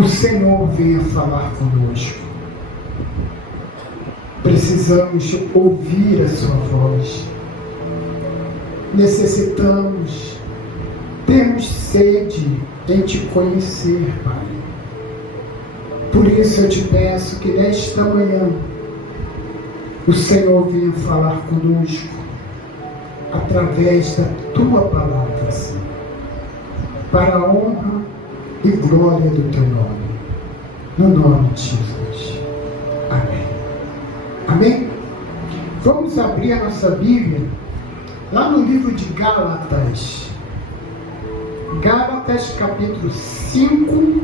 o Senhor venha falar conosco. Precisamos ouvir a sua voz. Necessitamos, temos sede em te conhecer, Pai. Por isso eu te peço que nesta manhã o Senhor venha falar conosco através da tua palavra, Senhor, para a honra e glória do teu nome. No nome de Jesus. Amém. Amém? Vamos abrir a nossa Bíblia lá no livro de Gálatas. Gálatas capítulo 5.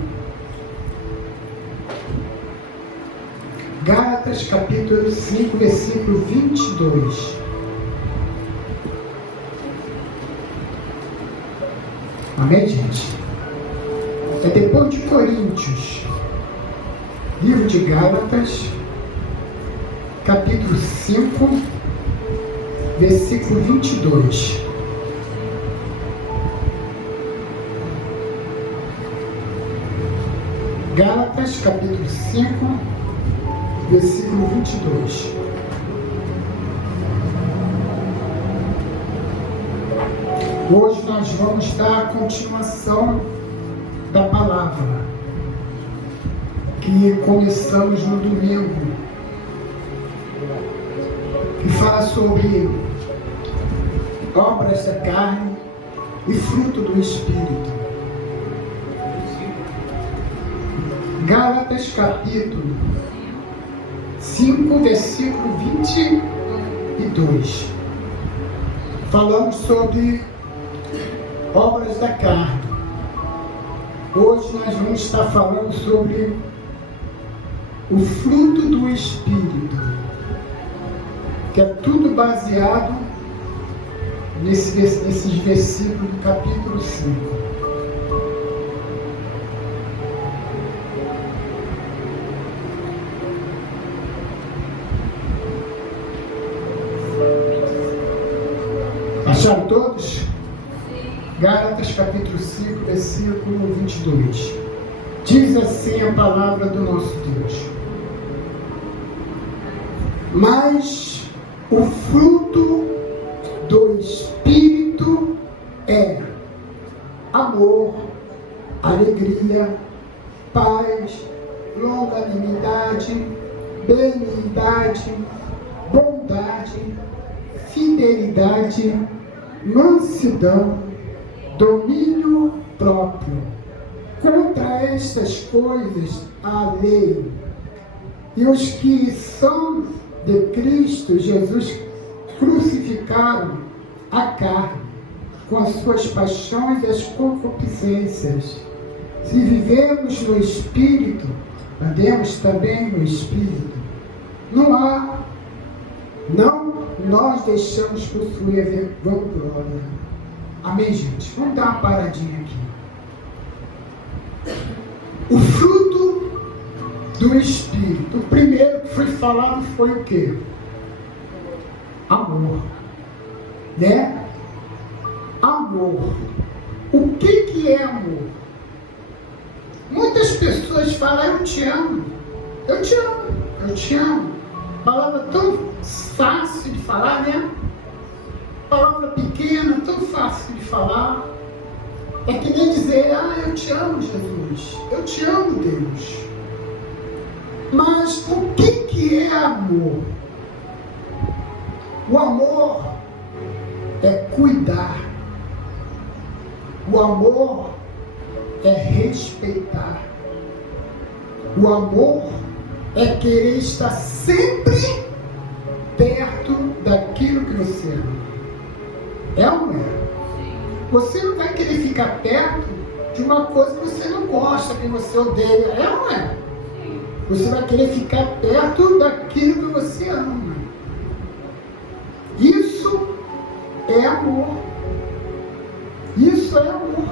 Gálatas capítulo 5, versículo 22. Amém, gente? É depois de Coríntios. Livro de Gálatas, capítulo 5, versículo 22. Gálatas, capítulo 5, versículo 22. Hoje nós vamos dar a continuação da palavra que começamos no domingo, que fala sobre obras da carne e fruto do Espírito. Gálatas capítulo 5, versículo 22. Falamos sobre obras da carne. Hoje nós vamos estar falando sobre o fruto do Espírito, que é tudo baseado nesses versículos do capítulo 5. Acharam todos? Gálatas capítulo 5, versículo 22. Diz assim a palavra do nosso Deus: mas o fruto do Espírito é amor, alegria, paz, longanimidade, benignidade, bondade, fidelidade, mansidão, domínio próprio. Contra estas coisas há lei. E os que são de Cristo Jesus crucificaram a carne com as suas paixões e as concupiscências. Se vivemos no Espírito, andemos também no Espírito. Não nós deixamos possuir a vanglória. Amém, gente? Vamos dar uma paradinha aqui. O fruto do Espírito, o primeiro que foi falado foi o quê? Amor. Né? Amor. O que é amor? Muitas pessoas falam: eu te amo, eu te amo, eu te amo. Palavra tão fácil de falar, né? Palavra pequena, tão fácil de falar. É que nem dizer: eu te amo, Jesus, eu te amo, Deus. Mas o que é amor? O amor é cuidar. O amor é respeitar. O amor é querer estar sempre perto daquilo que você ama. É ou não é? Você não vai querer ficar perto de uma coisa que você não gosta, que você odeia. É ou não é? Você vai querer ficar perto daquilo que você ama. Isso é amor. Isso é amor.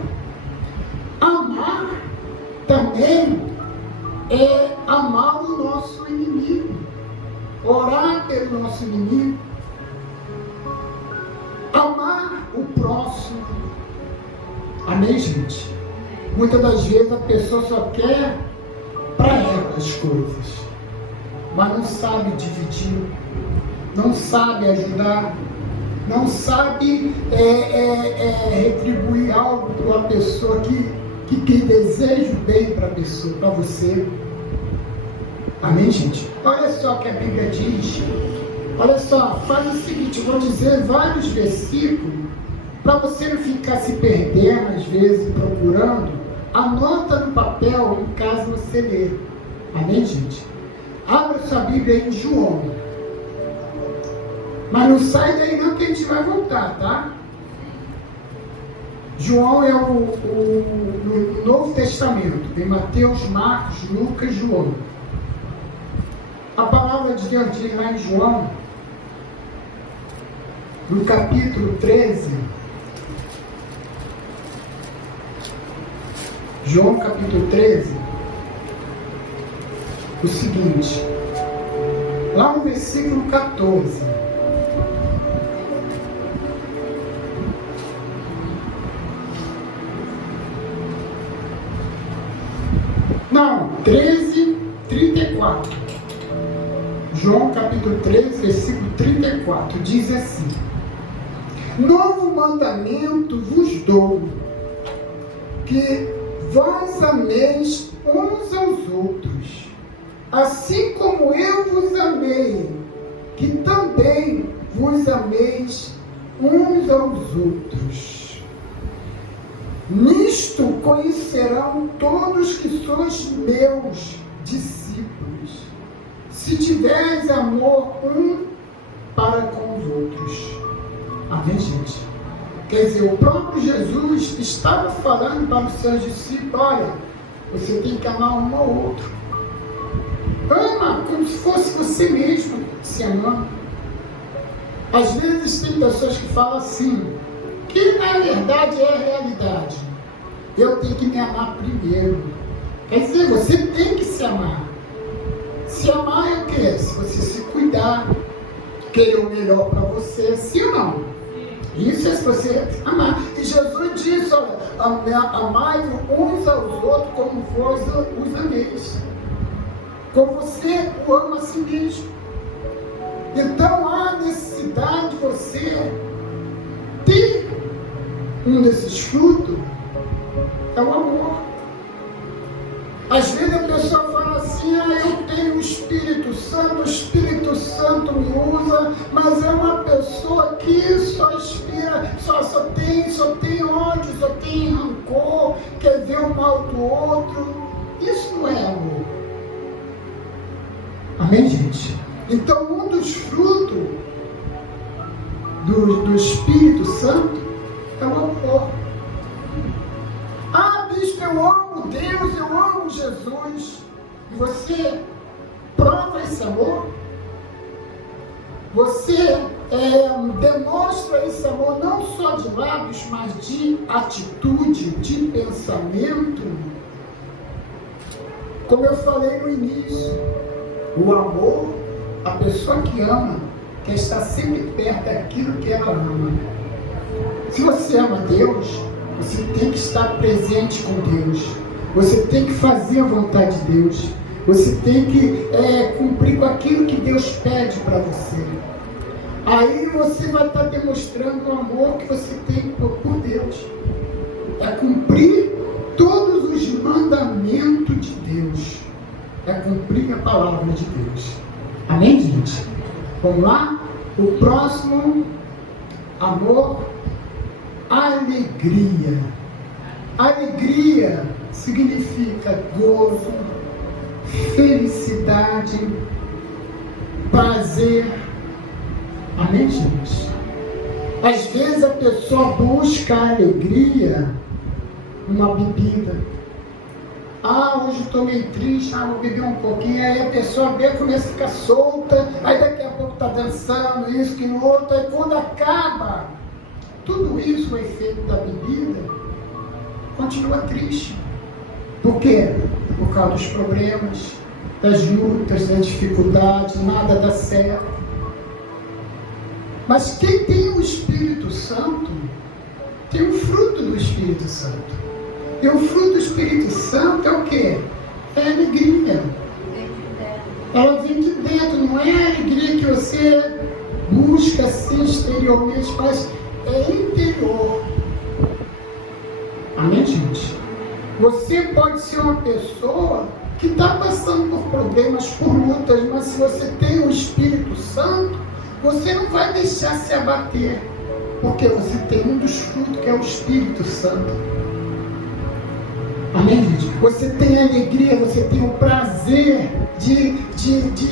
Amar também é amar o nosso inimigo. Orar pelo nosso inimigo. Amar o próximo. Amém, gente? Muitas das vezes a pessoa só quer as coisas, mas não sabe dividir, não sabe ajudar, não sabe retribuir algo para uma pessoa que deseja o bem para a pessoa, para você. Amém, gente? Olha só o que a Bíblia diz. Olha só, faz o seguinte, eu vou dizer vários versículos, para você não ficar se perdendo, às vezes, procurando. Anota no papel, em caso você ler. Amém, gente? Abra sua Bíblia em João. Mas não sai daí não, que a gente vai voltar, tá? João é o Novo Testamento. Tem Mateus, Marcos, Lucas, João. A palavra de Deus diz lá em João, no capítulo 13, João capítulo 13, o seguinte, lá no versículo 14, não, 13, 34, João capítulo 13, versículo 34, diz assim: novo mandamento vos dou, que vós ameis uns aos outros, assim como eu vos amei, que também vos ameis uns aos outros. Nisto conhecerão todos que sois meus discípulos, se tiveres amor um para com os outros. Amém, gente? Quer dizer, o próprio Jesus estava falando para os seus discípulos: olha, você tem que amar um ao outro. Ama como se fosse você mesmo se amando. Às vezes tem pessoas que falam assim, que na verdade é a realidade. Eu tenho que me amar primeiro. Quer dizer, você tem que se amar. Se amar é o quê? Se você se cuidar, querer o melhor para você, sim ou não? Isso é se você amar. E Jesus disse: olha, amai uns aos outros como vós os ameis. Como você o ama a si mesmo. Então há necessidade de você ter um desses frutos, é o amor. Às vezes a pessoa fala assim: eu tenho o Espírito Santo me usa, mas é uma pessoa que só inspira, só tem ódio, só tem rancor, quer ver o mal do outro. Isso não é amor. Amém, gente? Então, um dos frutos do Espírito Santo é o amor. Ah, bispo, eu amo Deus, eu amo Jesus. E você prova esse amor? Você demonstra esse amor não só de lábios, mas de atitude, de pensamento? Como eu falei no início, o amor, a pessoa que ama, quer estar sempre perto daquilo que ela ama. Se você ama Deus, você tem que estar presente com Deus. Você tem que fazer a vontade de Deus. Você tem que cumprir com aquilo que Deus pede para você. Aí você vai estar demonstrando o amor que você tem por Deus. É cumprir todos os mandamentos de Deus. É cumprir a palavra de Deus. Amém, gente? Vamos lá? O próximo, amor, alegria. Alegria significa gozo, felicidade, prazer. Amém, gente? Às vezes a pessoa busca alegria numa bebida. Ah, hoje estou meio triste, vou beber um pouquinho. Aí a pessoa bebe, começa a ficar solta, aí daqui a pouco está dançando, isso, que no outro. Aí quando acaba tudo isso, o efeito da bebida, continua triste. Por quê? Por causa dos problemas, das lutas, das dificuldades, nada dá certo. Mas quem tem o Espírito Santo, tem o fruto do Espírito Santo. E o fruto do Espírito Santo é o quê? É alegria, vem de dentro, não é a alegria que você busca assim exteriormente, mas é interior. Amém, gente? Você pode ser uma pessoa que está passando por problemas, por lutas, mas se você tem o Espírito Santo, você não vai deixar se abater, porque você tem um dos frutos que é o Espírito Santo. Amém, gente? Você tem alegria, você tem o prazer de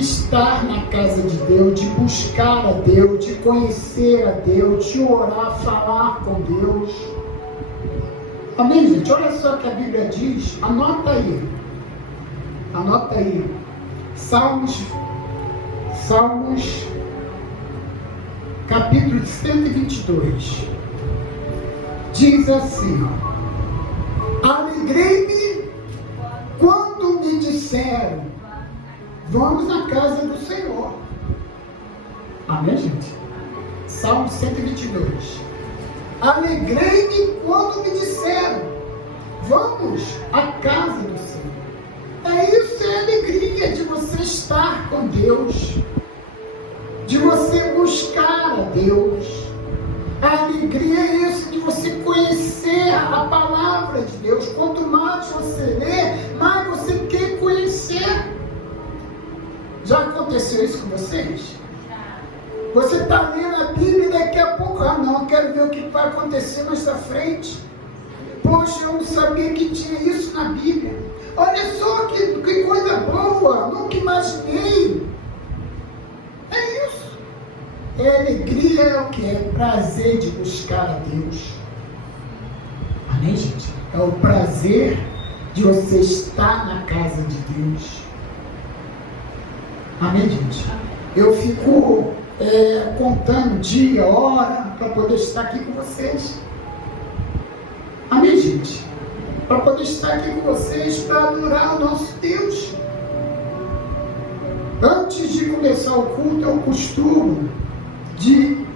estar na casa de Deus, de buscar a Deus, de conhecer a Deus, de orar, falar com Deus. Amém, gente? Olha só o que a Bíblia diz. Anota aí. Anota aí. Salmos, capítulo 122. Diz assim, ó: alegrei-me quando me disseram, vamos na casa do Senhor. Amém, gente? Salmo 122. Alegrei-me quando me disseram, vamos à casa do Senhor. É isso, é a alegria de você estar com Deus, de você buscar a Deus. A alegria é isso, de você conhecer a palavra de Deus. Quanto mais você lê, mais você quer conhecer. Já aconteceu isso com vocês? Você está lendo a Bíblia e daqui a pouco, não, quero ver o que vai acontecer mais à frente. Poxa, eu não sabia que tinha isso na Bíblia. Olha só que coisa boa, nunca imaginei. É isso. É alegria, é o que? É prazer de buscar a Deus. Amém, gente? É o prazer de você estar na casa de Deus. Amém, gente? Eu fico contando dia, hora, para poder estar aqui com vocês. Amém, gente? Para poder estar aqui com vocês, para adorar o nosso Deus. Antes de começar o culto, eu costumo,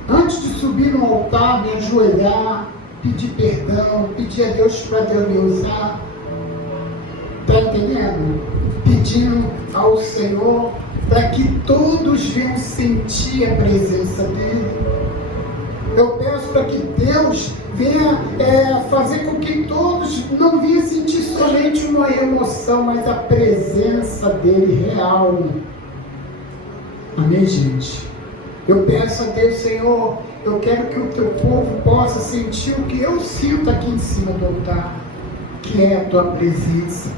antes de subir no altar, me ajoelhar, pedir perdão, pedir a Deus para Deus me usar. Está entendendo? Pedindo ao Senhor para que todos venham sentir a presença dEle. Eu peço para que Deus venha fazer com que todos não venham sentir somente uma emoção, mas a presença dEle real. Amém, gente? Eu peço a Deus, Senhor, eu quero que o Teu povo possa sentir o que eu sinto aqui em cima do altar, que é a Tua presença.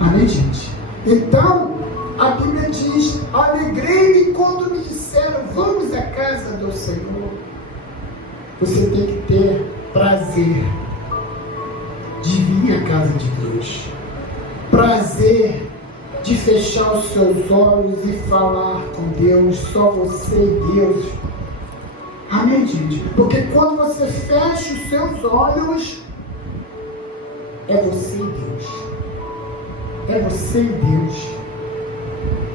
Amém, gente? Então, a Bíblia diz, alegrei-me quando me disseram, vamos à casa do Senhor. Você tem que ter prazer de vir à casa de Deus. Prazer de fechar os seus olhos e falar com Deus, só você e Deus. Amém, gente? Porque quando você fecha os seus olhos, é você e Deus. É você e Deus.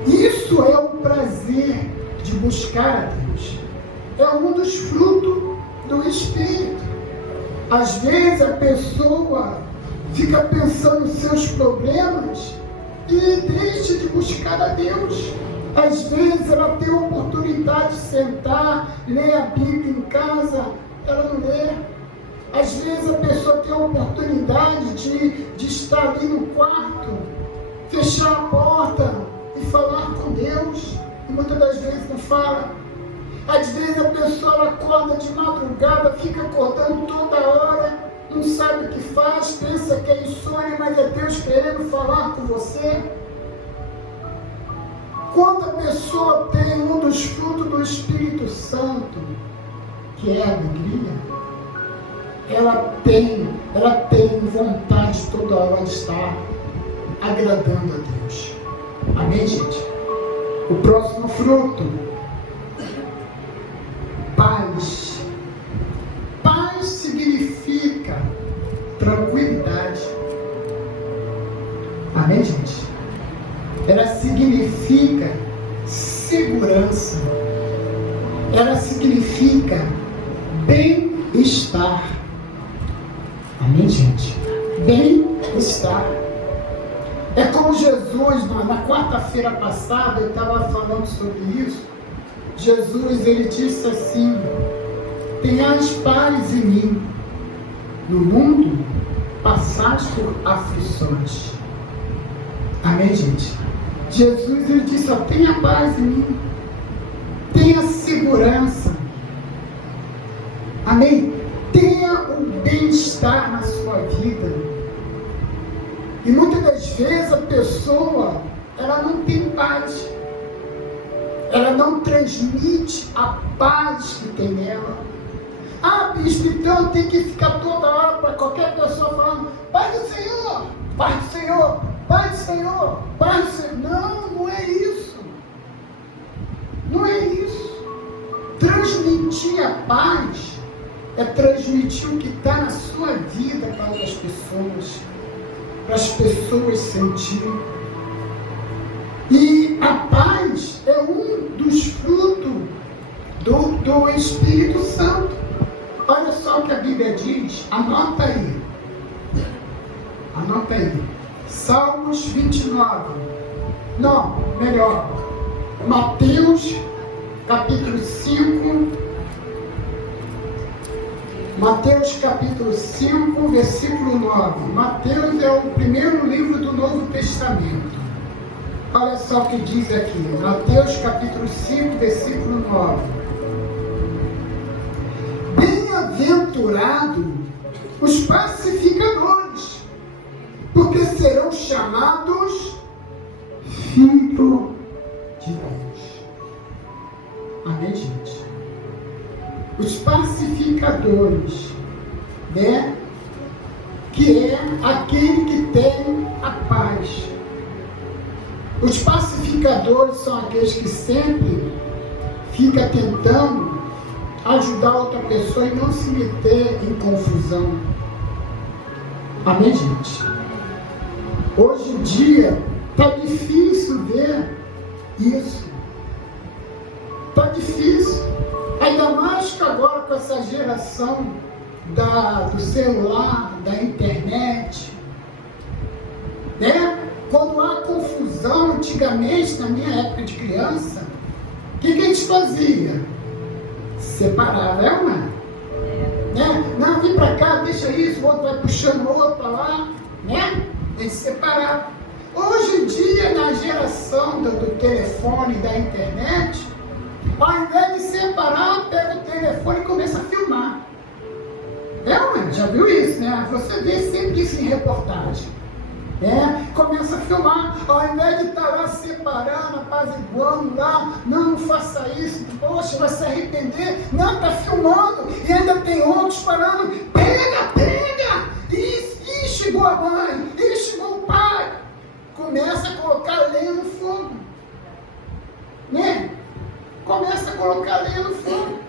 Isso é o prazer de buscar a Deus. É um dos frutos do Espírito. Às vezes a pessoa fica pensando nos seus problemas e deixa de buscar a Deus. Às vezes ela tem a oportunidade de sentar, ler a Bíblia em casa, ela não lê. Às vezes a pessoa tem a oportunidade de estar ali no quarto, fechar a porta e falar com Deus, e muitas das vezes não fala. Às vezes a pessoa acorda de madrugada, fica acordando toda hora, não sabe o que faz, pensa que é insônia, mas é Deus querendo falar com você. Quando a pessoa tem um dos frutos do Espírito Santo, que é a alegria, ela tem vontade toda hora de estar agradando a Deus. Amém, gente? O próximo fruto, paz. Paz significa tranquilidade. Amém, gente? Ela significa segurança. Ela significa bem-estar. Amém, gente? Bem-estar. É como Jesus, na quarta-feira passada, eu estava falando sobre isso. Jesus, ele disse assim: tenhais paz em mim. No mundo, passais por aflições. Amém, gente? Jesus, ele disse: ó, tenha paz em mim. Tenha segurança. Amém? Tenha um bem-estar na sua vida. E muitas das vezes a pessoa, ela não tem paz. Ela não transmite a paz que tem nela. Ah, bispo, então tem que ficar toda hora para qualquer pessoa falando: Pai do Senhor, Pai do Senhor, Pai do Senhor, Pai do Senhor. Não, não é isso. Não é isso. Transmitir a paz é transmitir o que está na sua vida para as pessoas. Para as pessoas sentirem. E a paz é um dos frutos do Espírito Santo. Olha só o que a Bíblia diz, anota aí. Anota aí. Salmos 29. Não, melhor. Mateus, capítulo 5. Mateus capítulo 5, versículo 9. Mateus é o primeiro livro do Novo Testamento. Olha só o que diz aqui. Mateus capítulo 5, versículo 9. Bem-aventurados os pacificadores, porque serão chamados filhos de Deus. Amém, gente? Os pacificadores, né? Que é aquele que tem a paz. Os pacificadores são aqueles que sempre ficam tentando ajudar outra pessoa e não se meter em confusão. Amém, gente? Hoje em dia está difícil ver isso. Está difícil. Ainda mais que agora com essa geração do celular, da internet, né? Quando há confusão, antigamente, na minha época de criança, o que a gente fazia? Separava, né? Não, vem pra cá, deixa isso, o outro vai puxando o outro pra lá, né? A gente separava. Hoje em dia, na geração do telefone, da internet, ao invés de separar, pega o telefone e começa a filmar. Já viu isso, né? Você vê sempre isso em reportagem. Começa a filmar, ao invés de estar lá separando, apaziguando lá, não faça isso, poxa, vai se arrepender, não, está filmando, e ainda tem outros falando, pega, e chegou a mãe, e chegou o pai, começa a colocar lenha no fogo, né? Começa a colocar lenha no fogo.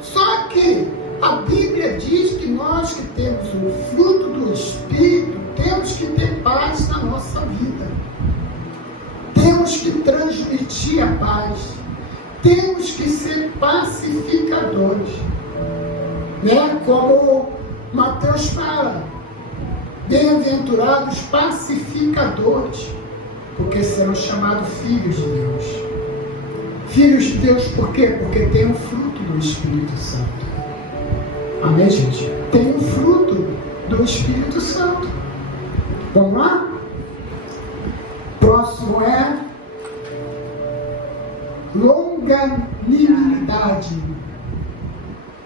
Só que a Bíblia diz que nós que temos o fruto do Espírito, temos que ter paz na nossa vida. Temos que transmitir a paz. Temos que ser pacificadores. Né? Como Mateus fala, bem-aventurados pacificadores, porque serão chamados filhos de Deus. Filhos de Deus por quê? Porque tem o fruto do Espírito Santo. Amém, gente? Tem o fruto do Espírito Santo. Vamos lá? Próximo é longanimidade.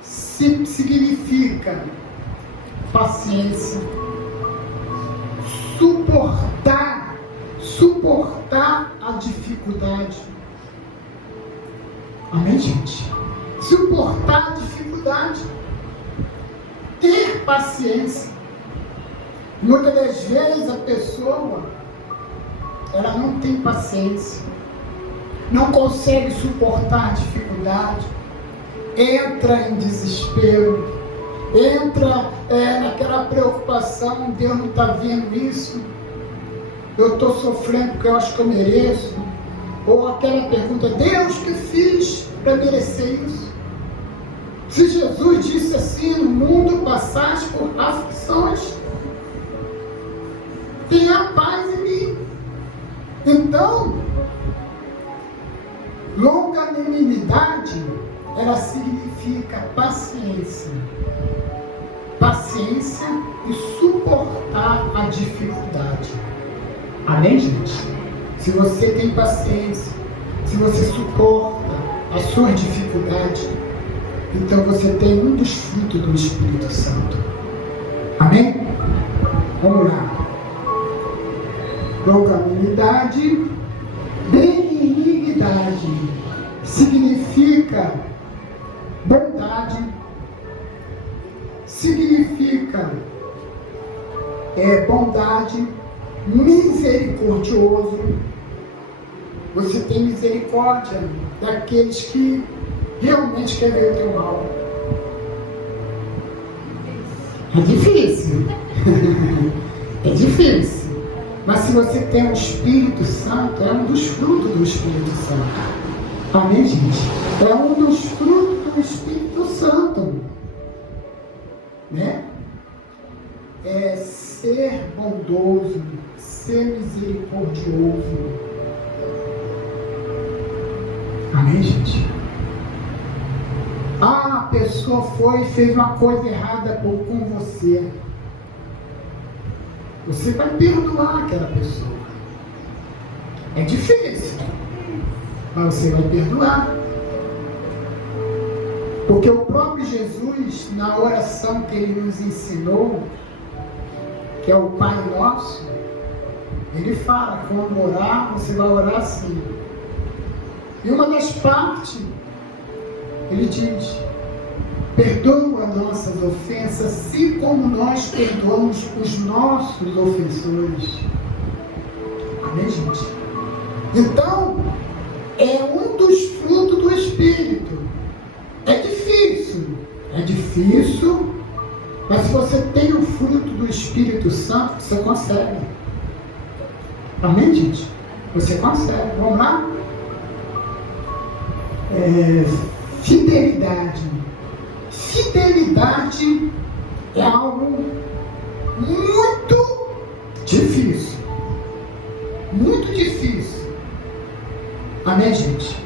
Significa paciência, suportar a dificuldade. Amém, gente? Suportar a dificuldade, ter paciência. Muitas das vezes a pessoa, ela não tem paciência, não consegue suportar a dificuldade, entra em desespero, entra naquela preocupação, Deus não está vendo isso, eu estou sofrendo porque eu acho que eu mereço, ou aquela pergunta, Deus, que fiz para merecer isso? Se Jesus disse assim, no mundo passaste por aflições, tenha paz em mim. Então, longanimidade, ela significa paciência. Paciência e suportar a dificuldade. Amém, gente? Se você tem paciência, se você suporta a sua dificuldade, então você tem um dos frutos do Espírito Santo. Amém? Vamos lá. Longanimidade, benignidade, significa bondade, significa bondade, misericordioso. Você tem misericórdia daqueles que realmente querem ver o teu mal. É difícil. É difícil. Mas se você tem o Espírito Santo, é um dos frutos do Espírito Santo. Amém, gente? É um dos frutos do Espírito Santo. Né? É ser bondoso, ser misericordioso. Amém, gente? A pessoa foi e fez uma coisa errada com você. Você vai perdoar aquela pessoa. É difícil, mas você vai perdoar. Porque o próprio Jesus, na oração que ele nos ensinou, que é o Pai Nosso, ele fala, quando orar, você vai orar assim. E uma das partes, ele diz, perdoa nossas ofensas, assim como nós perdoamos os nossos ofensores. Amém, gente? Então, é um dos frutos do Espírito. É difícil, mas se você tem o fruto do Espírito Santo, você consegue. Amém, gente? Você consegue. Vamos lá? Fidelidade. Fidelidade é algo muito difícil. Muito difícil. Amém, gente?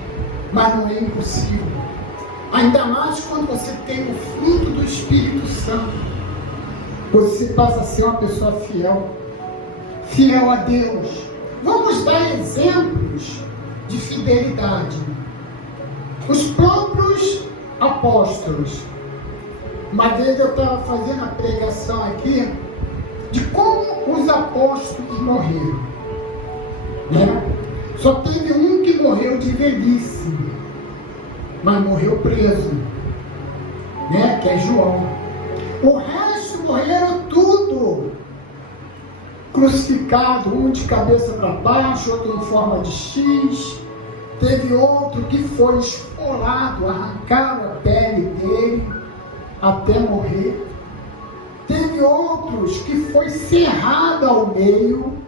Mas não é impossível. Ainda mais quando você tem o fruto do Espírito Santo. Você passa a ser uma pessoa fiel. Fiel a Deus. Vamos dar exemplos de fidelidade. Os próprios apóstolos. Uma vez eu estava fazendo a pregação aqui de como os apóstolos morreram. Né? Só teve um que morreu de velhice, mas morreu preso, né? Que é João. O resto morreram tudo crucificado, um de cabeça para baixo, outro em forma de X. Teve outro que foi esfolado, arrancaram a pele dele até morrer. Teve outros que foi cerrado ao meio,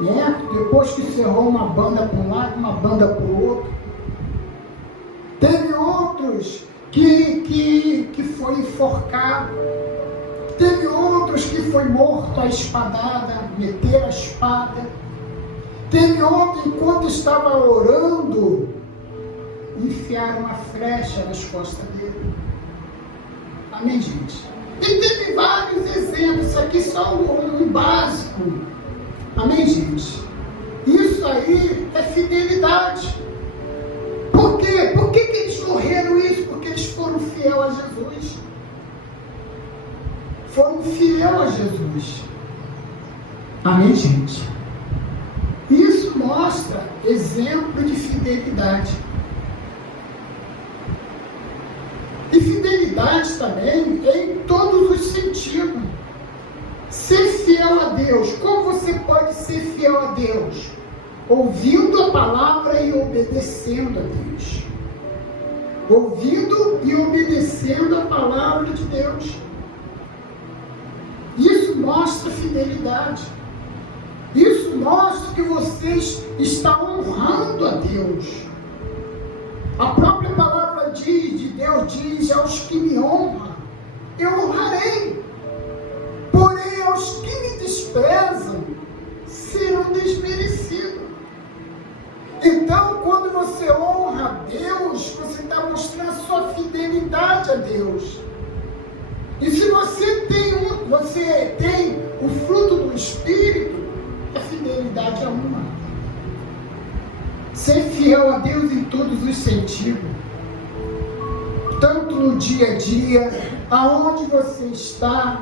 né? Depois que cerrou uma banda para um lado, uma banda para o outro. Teve outros que foi enforcado. Teve outros que foi morto à espadada, meteram a espada. Teve outro, enquanto estava orando, enfiaram uma flecha nas costas dele. Amém, gente? E teve vários exemplos, isso aqui só um básico. Amém, gente? Isso aí é fidelidade. Por quê? Por que eles morreram isso? Porque eles foram fiel a Jesus. Foram fiel a Jesus. Amém, gente? Isso mostra exemplo de fidelidade. E fidelidade também é em todos os sentidos. Ser fiel a Deus. Como você pode ser fiel a Deus? Ouvindo a palavra e obedecendo a Deus. Ouvindo e obedecendo a palavra de Deus. Isso mostra fidelidade. Isso mostra que vocês estão honrando a Deus. A própria palavra de Deus diz, aos que me honram, eu honrarei. Porém, aos que me desprezam, serão desmerecidos. você honra a Deus, você está mostrando a sua fidelidade a Deus. E se você tem o fruto do Espírito, a fidelidade é uma. Ser fiel a Deus em todos os sentidos. Tanto no dia a dia, aonde você está.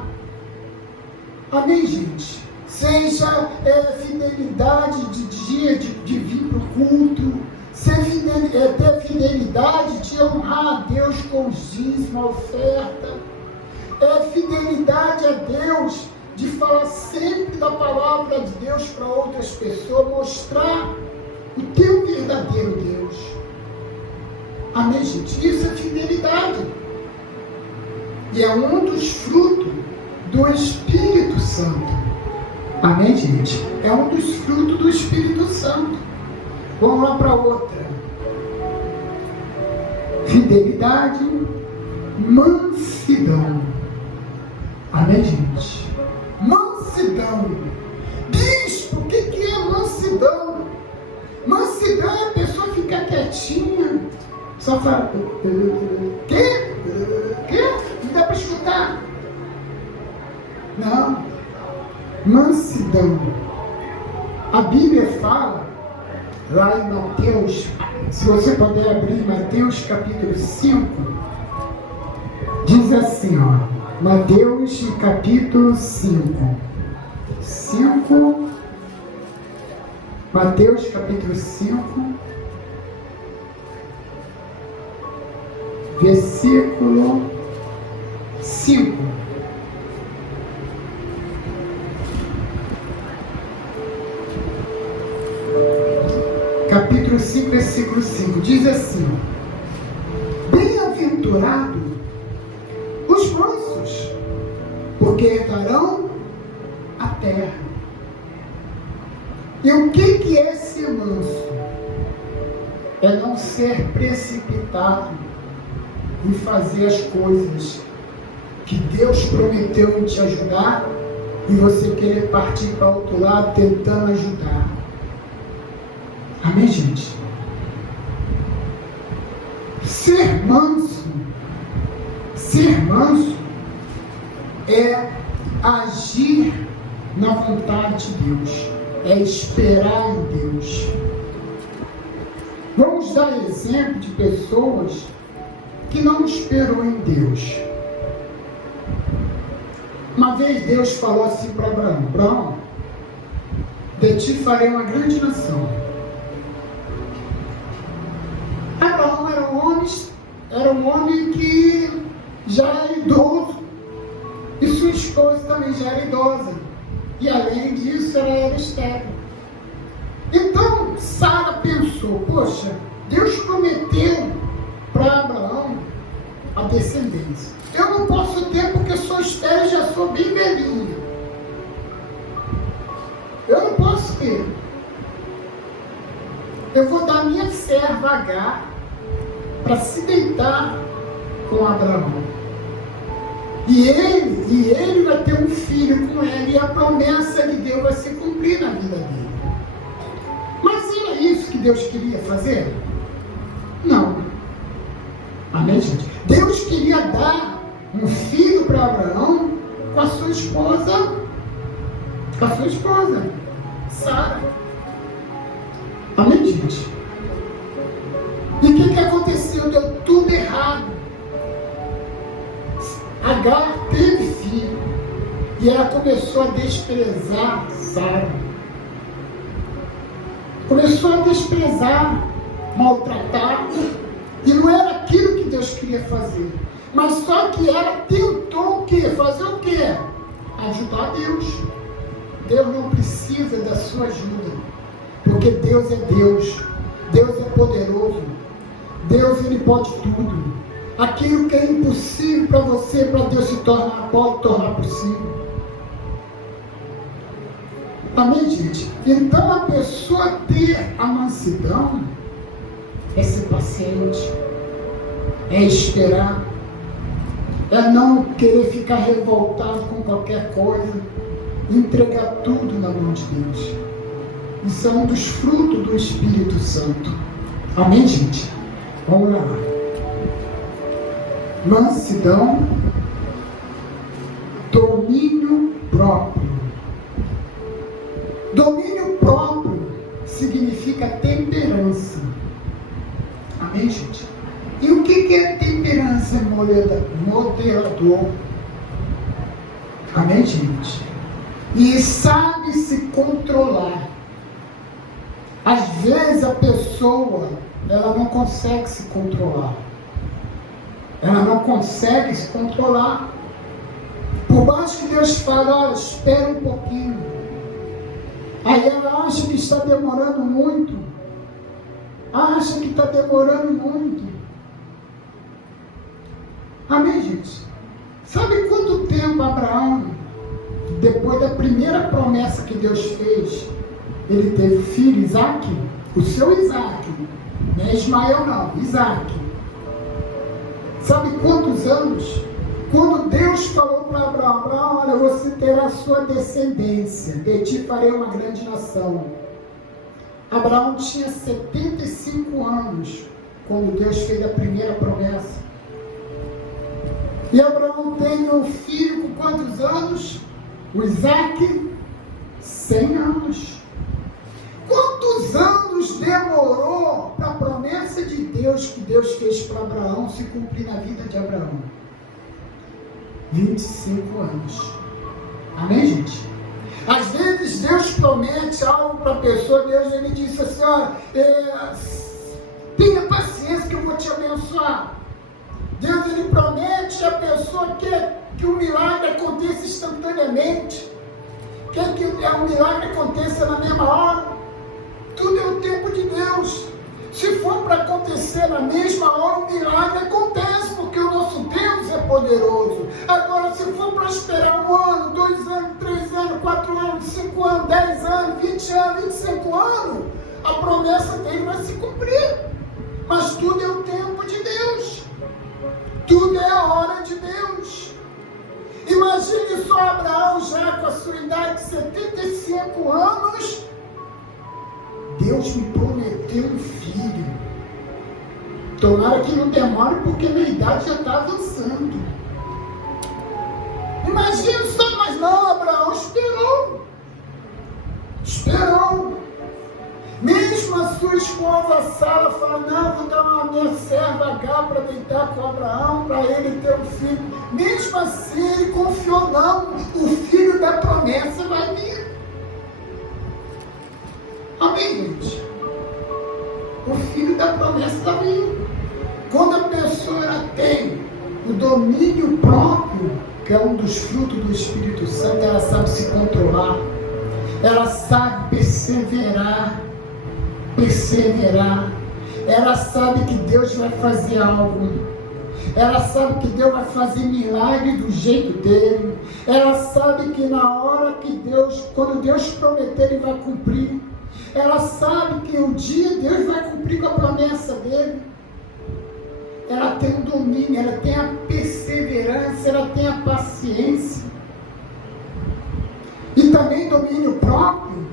Amém, gente? Seja fidelidade de dia de vir para o culto, ter fidelidade de honrar a Deus com os dízimos, a oferta, fidelidade a Deus de falar sempre da palavra de Deus para outras pessoas, mostrar o teu verdadeiro Deus. Amém, gente? Isso é fidelidade. E é um dos frutos do Espírito Santo. Amém, gente? É um dos frutos do Espírito Santo. Vamos lá para outra. Fidelidade, mansidão. Amém, gente? Mansidão. Bispo, o que é mansidão? Mansidão é a pessoa ficar quietinha, só fala, quê? Não dá para escutar. Não. Mansidão. A Bíblia fala, lá em Mateus, se você puder abrir Mateus capítulo 5, diz assim, ó, Mateus capítulo 5, Mateus capítulo 5, versículo 5. Capítulo 5, versículo 5, diz assim: bem-aventurado os mansos, porque herdarão a terra. E o que é ser manso? É não ser precipitado em fazer as coisas que Deus prometeu em te ajudar e você querer partir para outro lado tentando ajudar. Amém, gente? Ser manso é agir na vontade de Deus, é esperar em Deus. Vamos dar exemplo de pessoas que não esperou em Deus. Uma vez Deus falou assim para Abraão: Abraão, de ti farei uma grande nação. Abraão era um homem que já era idoso, e sua esposa também já era idosa, e além disso ela era estéril. Então Sara pensou: poxa, Deus prometeu para Abraão a descendência, eu não posso ter porque sou estéril e já sou bem velhinha, eu não posso ter. Eu vou dar minha serva Agar para se deitar com Abraão. E ele vai ter um filho com ela, e a promessa de Deus vai se cumprir na vida dele. Mas era isso que Deus queria fazer? Não. Amém, gente? Deus queria dar um filho para Abraão com a sua esposa, Sara. Amém, gente? E o que aconteceu? Deu tudo errado. Agar teve filho e ela começou a desprezar Sara. Começou a desprezar, maltratar, e não era aquilo que Deus queria fazer. Mas só que ela tentou o quê? Fazer o quê? Ajudar Deus. Deus não precisa da sua ajuda, porque Deus é Deus. Deus é poderoso. Deus, Ele pode tudo. Aquilo que é impossível para você, para Deus pode tornar possível. Amém, gente? Então a pessoa ter a mansidão é ser paciente, é esperar, é não querer ficar revoltado com qualquer coisa, entregar tudo na mão de Deus. Isso é um dos frutos do Espírito Santo. Amém, gente? Vamos lá. Mansidão, domínio próprio. Domínio próprio significa temperança. Amém, gente? E o que é temperança moderador? Amém, gente? E sabe se controlar. Às vezes a pessoa, ela não consegue se controlar. Ela não consegue se controlar. Por mais que Deus fale, olha, espera um pouquinho. Aí ela acha que está demorando muito. Acha que está demorando muito. Amém, gente? Sabe quanto tempo Abraão, depois da primeira promessa que Deus fez, ele teve filho, Isaac? O seu Isaac. Não é Ismael não, Isaac. Sabe quantos anos? Quando Deus falou para Abraão, Abraão, olha, você terá sua descendência, de ti farei uma grande nação. Abraão tinha 75 anos, quando Deus fez a primeira promessa. E Abraão teve um filho com quantos anos? O Isaac, 100 anos. Quantos anos demorou para a promessa de Deus que Deus fez para Abraão se cumprir na vida de Abraão? 25 anos. Amém, gente? Às vezes Deus promete algo para a pessoa, Deus ele diz assim, olha, tenha paciência que eu vou te abençoar. Deus ele promete a pessoa que o milagre aconteça instantaneamente, que o milagre aconteça na mesma hora. Tudo é o tempo de Deus. Se for para acontecer na mesma hora, o milagre acontece, porque o nosso Deus é poderoso. Agora, se for para esperar 1 ano, 2 anos, 3 anos, 4 anos, 5 anos, 10 anos, 20 anos, 25 anos, a promessa dele vai se cumprir. Mas tudo é o tempo de Deus. Tudo é a hora de Deus. Imagine só Abraão já com a sua idade de 75 anos. Deus me prometeu um filho. Tomara que não demore, porque minha idade já está avançando. Imagina só, mas não, Abraão esperou. Esperou. Mesmo a sua esposa Sara fala, não, vou dar uma minha serva H para deitar com Abraão, para ele ter um filho. Mesmo assim, ele confiou, não, o filho da promessa vai vir. Amém, gente? O filho da promessa está vindo. Quando a pessoa ela tem o domínio próprio, que é um dos frutos do Espírito Santo, ela sabe se controlar, ela sabe perseverar, ela sabe que Deus vai fazer algo, ela sabe que Deus vai fazer milagre do jeito dele, ela sabe que na hora que Deus, quando Deus prometer, ele vai cumprir. Ela sabe que um dia Deus vai cumprir com a promessa dele. Ela tem o domínio, ela tem a perseverança, ela tem a paciência. E também domínio próprio,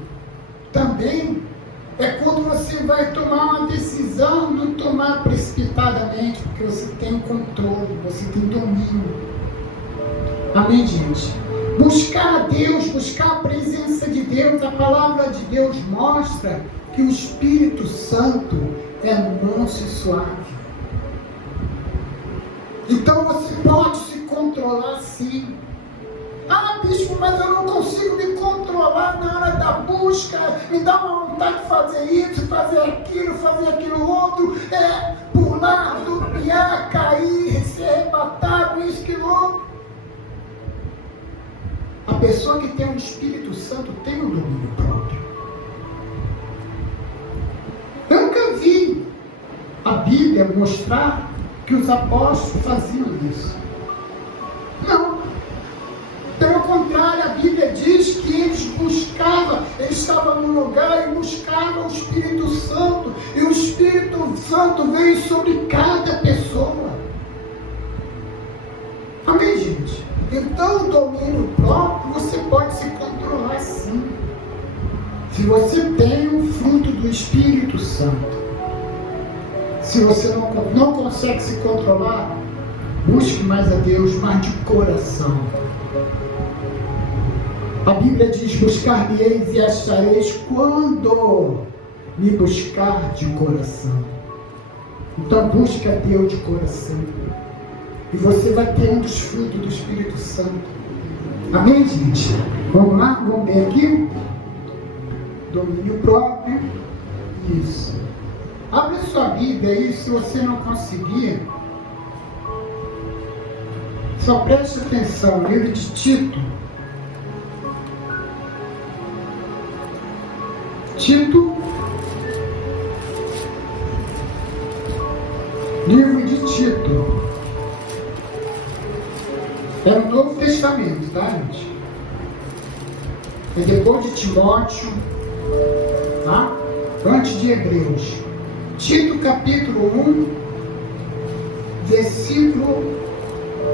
também é quando você vai tomar uma decisão, não tomar precipitadamente, porque você tem controle, você tem domínio. Amém, gente? Buscar a Deus, buscar a presença de Deus, a palavra de Deus mostra que o Espírito Santo é manso e suave. Então você pode se controlar sim. Ah, bispo, mas eu não consigo me controlar na hora da busca, me dá uma vontade de fazer isso, fazer aquilo outro, pular, dupiar, cair, ser arrebatado, isso, aquilo outro. A pessoa que tem o Espírito Santo tem o domínio próprio. Eu nunca vi a Bíblia mostrar que os apóstolos faziam isso. Não. Pelo contrário, a Bíblia diz que eles buscavam, eles estavam num lugar e buscavam o Espírito Santo, e o Espírito Santo veio sobre cada pessoa. Amém, gente? Então, o domínio próprio, você pode se controlar sim. Se você tem o fruto do Espírito Santo. Se você não consegue se controlar, busque mais a Deus, mas de coração. A Bíblia diz: buscar-me-eis e achareis quando me buscar de coração. Então busque a Deus de coração. E você vai ter um dos frutos do Espírito Santo. Amém, gente? Vamos lá? Vamos ver aqui. Domínio próprio. Isso. Abre sua Bíblia aí, se você não conseguir. Só preste atenção, livro de Tito. Tito, livro de Tito. É o Novo Testamento, tá, gente? É depois de Timóteo, tá? Antes de Hebreus. Tito, capítulo 1, versículo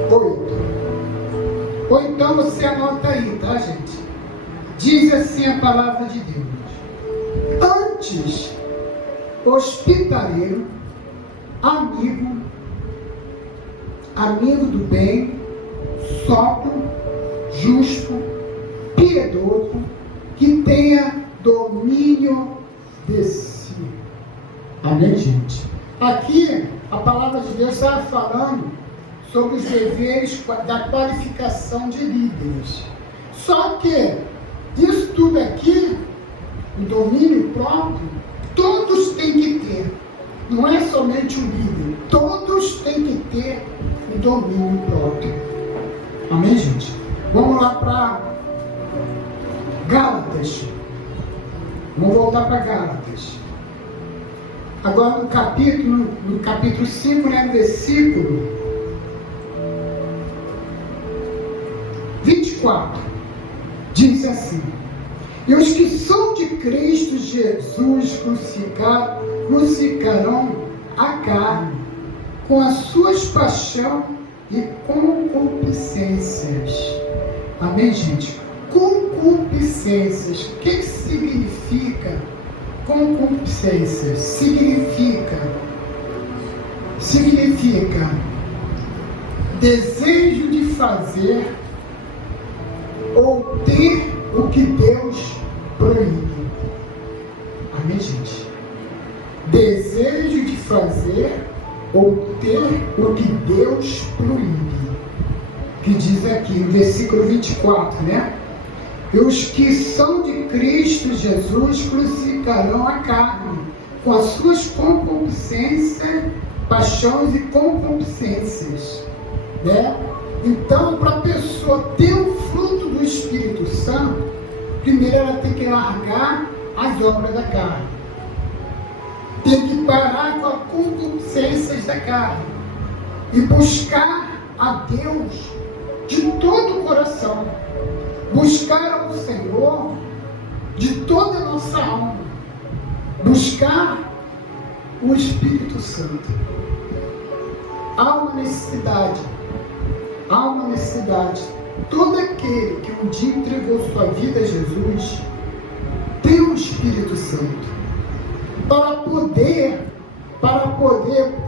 8. Ou então você anota aí, tá, gente? Diz assim a palavra de Deus: antes, hospitaleiro, amigo do bem, sóbrio, justo, piedoso, que tenha domínio de si. Amém, gente? Aqui, a palavra de Deus está falando sobre os deveres da qualificação de líderes. Só que, isso tudo aqui, o domínio próprio, todos têm que ter. Não é somente o líder, todos têm que ter o domínio próprio. Amém, gente? Vamos lá para Gálatas. Vamos voltar para Gálatas. Agora no capítulo 5, né, versículo 24, diz assim: e os que são de Cristo Jesus crucificarão a carne com as suas paixões e concupiscências. Amém, gente? Concupiscências. O que significa concupiscências? Significa desejo de fazer ou ter o que Deus proíbe. Amém, gente? Desejo de fazer ou ter o que Deus proíbe. Que diz aqui, no versículo 24, né? E os que são de Cristo Jesus crucificarão a carne com as suas concupiscências, paixões e concupiscências, né? Então, para a pessoa ter o fruto do Espírito Santo, primeiro ela tem que largar as obras da carne. Tem que parar com as concupiscências da carne e buscar a Deus de todo o coração. Buscar ao Senhor de toda a nossa alma. Buscar o Espírito Santo. Há uma necessidade. Todo aquele que um dia entregou sua vida a Jesus tem o Espírito Santo para poder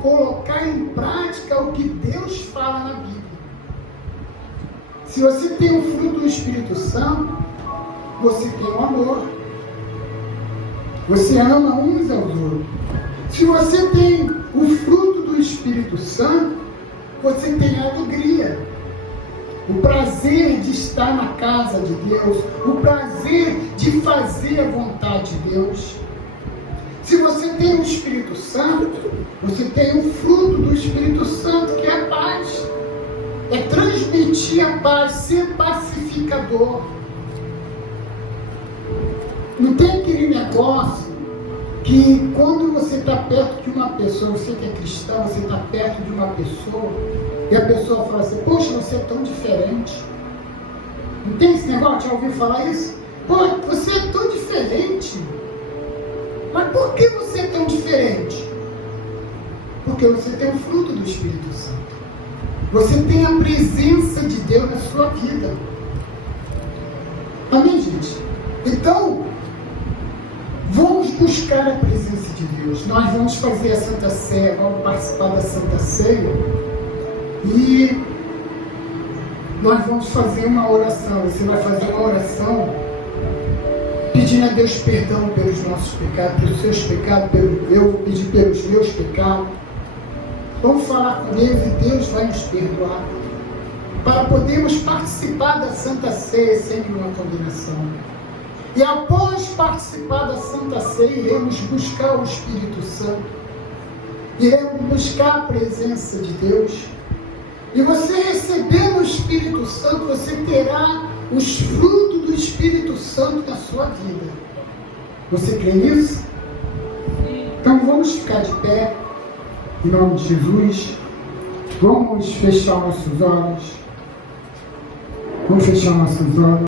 colocar em prática o que Deus fala na Bíblia. Se você tem o fruto do Espírito Santo, você tem o amor. Você ama uns aos outros. Se você tem o fruto do Espírito Santo, você tem a alegria, o prazer de estar na casa de Deus, o prazer de fazer a vontade de Deus. Se você tem o Espírito Santo, você tem o fruto do Espírito Santo, que é a paz. É transmitir a paz, ser pacificador. Não tem aquele negócio que quando você está perto de uma pessoa, você que é cristão, você está perto de uma pessoa, e a pessoa fala assim: poxa, você é tão diferente. Não tem esse negócio? Já ouviu falar isso? Pô, você é tão diferente. Mas por que você é tão diferente? Porque você tem o fruto do Espírito Santo. Você tem a presença de Deus na sua vida. Amém, gente? Então, Vamos buscar a presença de Deus. Nós vamos fazer a Santa Ceia, vamos participar da Santa Ceia. E nós vamos fazer uma oração. Você vai fazer uma oração pedindo a Deus perdão pelos nossos pecados, pelos seus pecados, eu vou pedir pelos meus pecados. Vamos falar com Deus e Deus vai nos perdoar, para podermos participar da Santa Ceia sem nenhuma condenação. E após participar da Santa Ceia, iremos buscar o Espírito Santo, iremos buscar a presença de Deus. E você recebendo o Espírito Santo, você terá os frutos do Espírito Santo na sua vida. Você crê nisso? Então vamos ficar de pé, em nome de Jesus. Vamos fechar nossos olhos. Vamos fechar nossos olhos.